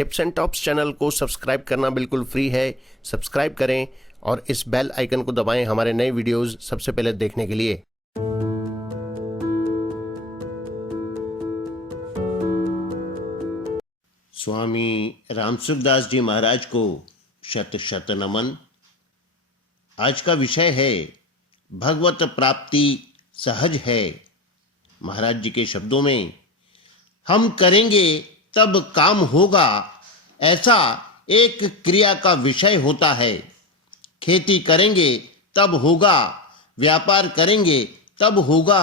Tips and tops channel को subscribe करना बिल्कुल फ्री है। सब्सक्राइब करें और इस बेल आइकन को दबाएं हमारे नए वीडियोस सबसे पहले देखने के लिए। स्वामी रामसुखदास जी महाराज को शत शत नमन। आज का विषय है भगवत प्राप्ति सहज है। महाराज जी के शब्दों में, हम करेंगे तब काम होगा, ऐसा एक क्रिया का विषय होता है। खेती करेंगे तब होगा, व्यापार करेंगे तब होगा,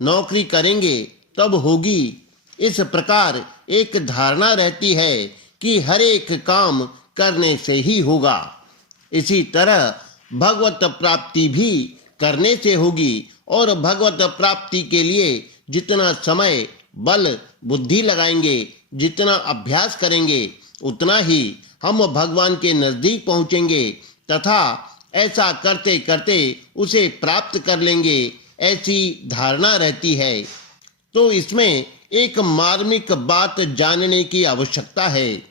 नौकरी करेंगे तब होगी। इस प्रकार एक धारणा रहती है कि हर एक काम करने से ही होगा। इसी तरह भगवत प्राप्ति भी करने से होगी और भगवत प्राप्ति के लिए जितना समय, बल, बुद्धि लगाएंगे, जितना अभ्यास करेंगे, उतना ही हम भगवान के नजदीक पहुंचेंगे तथा ऐसा करते करते उसे प्राप्त कर लेंगे, ऐसी धारणा रहती है। तो इसमें एक मार्मिक बात जानने की आवश्यकता है,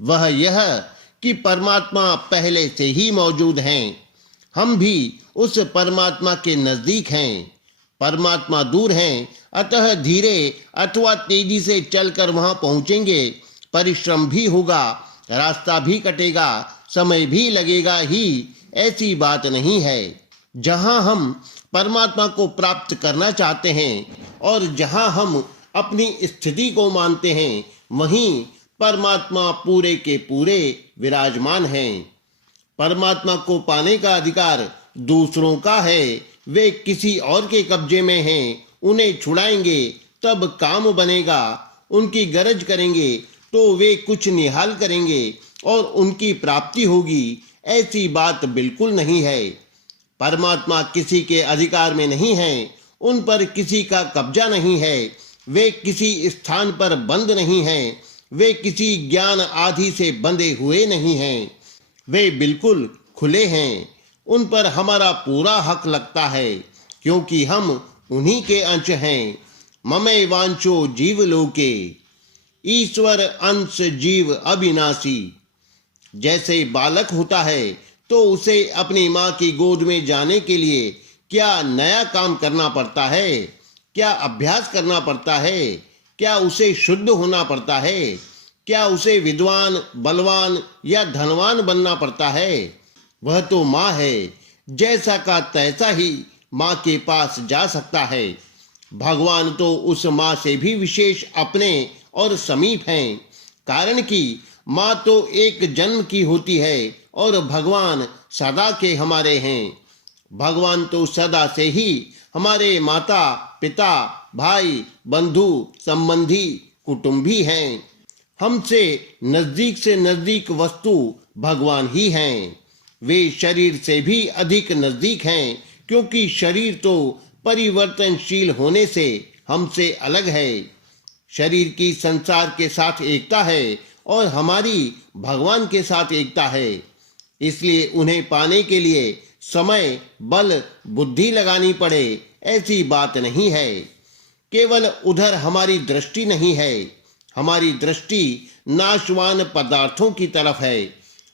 वह यह कि परमात्मा पहले से ही मौजूद हैं। हम भी उस परमात्मा के नजदीक हैं। परमात्मा दूर हैं, अतः धीरे अथवा तेजी से चलकर वहां पहुंचेंगे। परिश्रम भी होगा, रास्ता भी कटेगा, समय भी लगेगा ही, ऐसी बात नहीं है। जहां हम परमात्मा को प्राप्त करना चाहते हैं और जहां हम अपनी स्थिति को मानते हैं, वहीं परमात्मा पूरे के पूरे विराजमान हैं। परमात्मा को पाने का अधिकार दूसरों का है, वे किसी और के कब्जे में हैं। उन्हें छुड़ाएंगे तब काम बनेगा। उनकी गरज करेंगे तो वे कुछ निहाल करेंगे और उनकी प्राप्ति होगी, ऐसी बात बिल्कुल नहीं है। परमात्मा किसी के अधिकार में नहीं है, उन पर किसी का कब्जा नहीं है, वे किसी स्थान पर बंद नहीं हैं, वे किसी ज्ञान आदि से बंधे हुए नहीं हैं, वे बिल्कुल खुले हैं। उन पर हमारा पूरा हक लगता है, क्योंकि हम उन्हीं के अंश हैं। ममे वांचो जीव लोके, ईश्वर अंश जीव अविनाशी। जैसे बालक होता है तो उसे अपनी माँ की गोद में जाने के लिए क्या नया काम करना पड़ता है, क्या अभ्यास करना पड़ता है, क्या उसे शुद्ध होना पड़ता है, क्या उसे विद्वान, बलवान या धनवान बनना पड़ता है? वह तो माँ है, जैसा का तैसा ही माँ के पास जा सकता है। भगवान तो उस माँ से भी विशेष अपने और समीप हैं, कारण कि माँ तो एक जन्म की होती है और भगवान सदा के हमारे हैं। भगवान तो सदा से ही हमारे माता, पिता, भाई, बंधु, संबंधी, कुटुंबी हैं। हमसे नजदीक से नजदीक वस्तु भगवान ही हैं। वे शरीर से भी अधिक नजदीक हैं, क्योंकि शरीर तो परिवर्तनशील होने से हमसे अलग है। शरीर की संसार के साथ एकता है और हमारी भगवान के साथ एकता है। इसलिए उन्हें पाने के लिए समय, बल, बुद्धि लगानी पड़े, ऐसी बात नहीं है। केवल उधर हमारी दृष्टि नहीं है, हमारी दृष्टि नाशवान पदार्थों की तरफ है।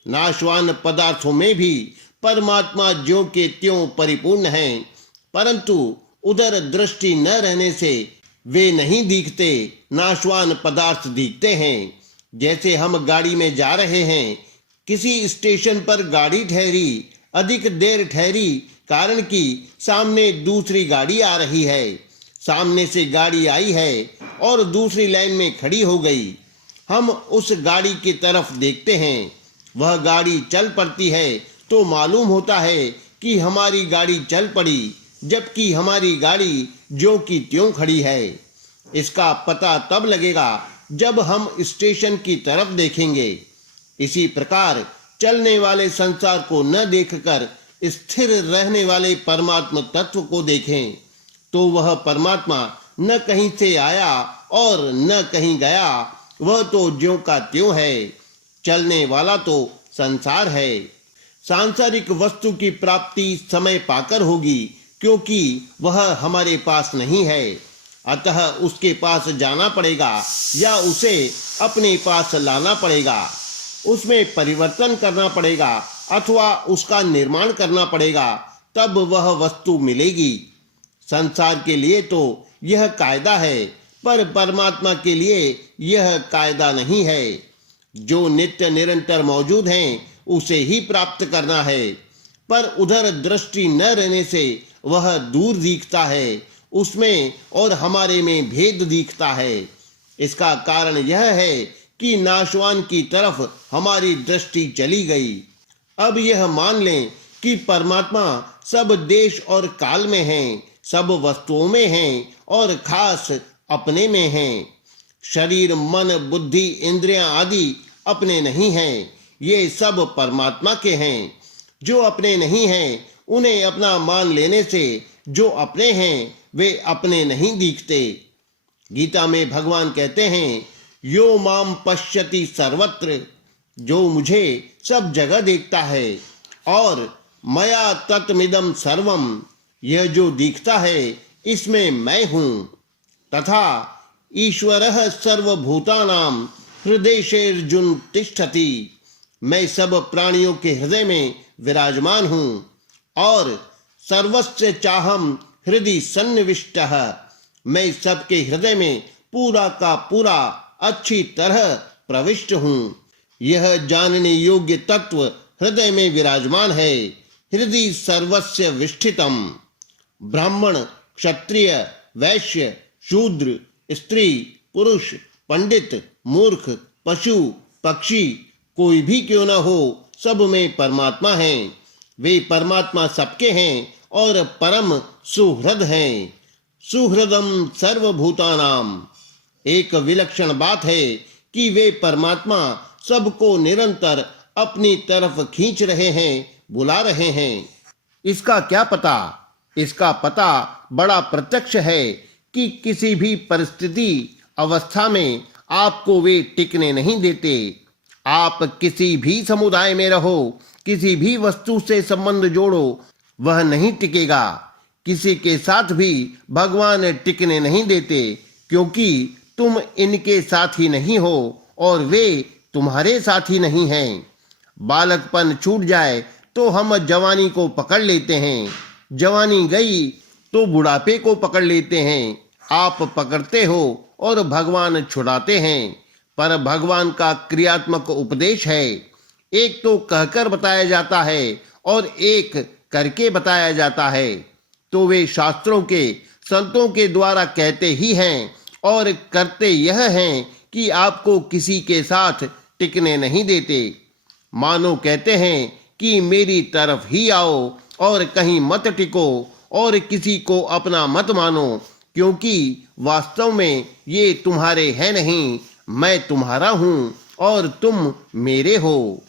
नाशवान पदार्थों में भी परमात्मा ज्यों के त्यों परिपूर्ण हैं, परंतु उधर दृष्टि न रहने से वे नहीं दिखते, नाशवान पदार्थ दिखते हैं। जैसे हम गाड़ी में जा रहे हैं, किसी स्टेशन पर गाड़ी ठहरी, अधिक देर ठहरी, कारण कि सामने दूसरी गाड़ी आ रही है। सामने से गाड़ी आई है और दूसरी लाइन में खड़ी हो गई। हम उस गाड़ी की तरफ देखते हैं, वह गाड़ी चल पड़ती है तो मालूम होता है कि हमारी गाड़ी चल पड़ी, जबकि हमारी गाड़ी ज्यों की त्यों खड़ी है। इसका पता तब लगेगा जब हम स्टेशन की तरफ देखेंगे। इसी प्रकार चलने वाले संसार को न देखकर स्थिर रहने वाले परमात्मा तत्व को देखें, तो वह परमात्मा न कहीं से आया और न कहीं गया, वह तो ज्यों का त्यों है। चलने वाला तो संसार है। सांसारिक वस्तु की प्राप्ति समय पाकर होगी, क्योंकि वह हमारे पास नहीं है। अतः उसके पास जाना पड़ेगा या उसे अपने पास लाना पड़ेगा, उसमें परिवर्तन करना पड़ेगा अथवा उसका निर्माण करना पड़ेगा, तब वह वस्तु मिलेगी। संसार के लिए तो यह कायदा है, पर परमात्मा के लिए यह कायदा नहीं है। जो नित्य निरंतर मौजूद हैं उसे ही प्राप्त करना है, पर उधर दृष्टि न रहने से वह दूर दिखता है, उसमें और हमारे में भेद दिखता है। इसका कारण यह है कि नाशवान की तरफ हमारी दृष्टि चली गई। अब यह मान लें कि परमात्मा सब देश और काल में है, सब वस्तुओं में है और खास अपने में है। शरीर, मन, बुद्धि, इंद्रियां आदि अपने नहीं हैं, ये सब परमात्मा के हैं। जो अपने नहीं हैं उन्हें अपना मान लेने से जो अपने हैं वे अपने नहीं दिखते। गीता में भगवान कहते हैं, यो माम पश्यति सर्वत्र, जो मुझे सब जगह देखता है, और मया तत्मिदं सर्वम, यह जो दिखता है इसमें मैं हूँ। तथा ईश्वरः सर्वभूतानां हृदयेषु तिष्ठति, मैं सब प्राणियों के हृदय में विराजमान हूँ, और सर्वस्य चाहम हृदय सन्निविष्टः, मैं सबके हृदय में पूरा का पूरा अच्छी तरह प्रविष्ट हूँ। यह जानने योग्य तत्व हृदय में विराजमान है। हृदय सर्वस्य विष्ठितम। ब्राह्मण, क्षत्रिय, वैश्य, शूद्र, स्त्री, पुरुष, पंडित, मूर्ख, पशु, पक्षी, कोई भी क्यों न हो, सब में परमात्मा है। वे परमात्मा सबके हैं और परम सुहृद हैं। सुहृदम सर्वभूतानाम। एक विलक्षण बात है कि वे परमात्मा सबको निरंतर अपनी तरफ खींच रहे हैं, बुला रहे हैं। इसका क्या पता? इसका पता बड़ा प्रत्यक्ष है कि किसी भी परिस्थिति अवस्था में आपको वे टिकने नहीं देते। आप किसी भी समुदाय में रहो, किसी भी वस्तु से संबंध जोड़ो, वह नहीं टिकेगा। किसी के साथ भी भगवान टिकने नहीं देते, क्योंकि तुम इनके साथ ही नहीं हो और वे तुम्हारे साथ ही नहीं हैं। बालकपन छूट जाए तो हम जवानी को पकड़ लेते हैं, जवानी गई तो बुढ़ापे को पकड़ लेते हैं। आप पकड़ते हो और भगवान छुड़ाते हैं, पर भगवान का क्रियात्मक उपदेश है। एक तो कहकर बताया जाता है और एक करके बताया जाता है। तो वे शास्त्रों के, संतों के द्वारा कहते ही हैं और करते यह हैं कि आपको किसी के साथ टिकने नहीं देते। मानो कहते हैं कि मेरी तरफ ही आओ और कहीं मत टिको और किसी को अपना मत मानो, क्योंकि वास्तव में ये तुम्हारे हैं नहीं, मैं तुम्हारा हूँ और तुम मेरे हो।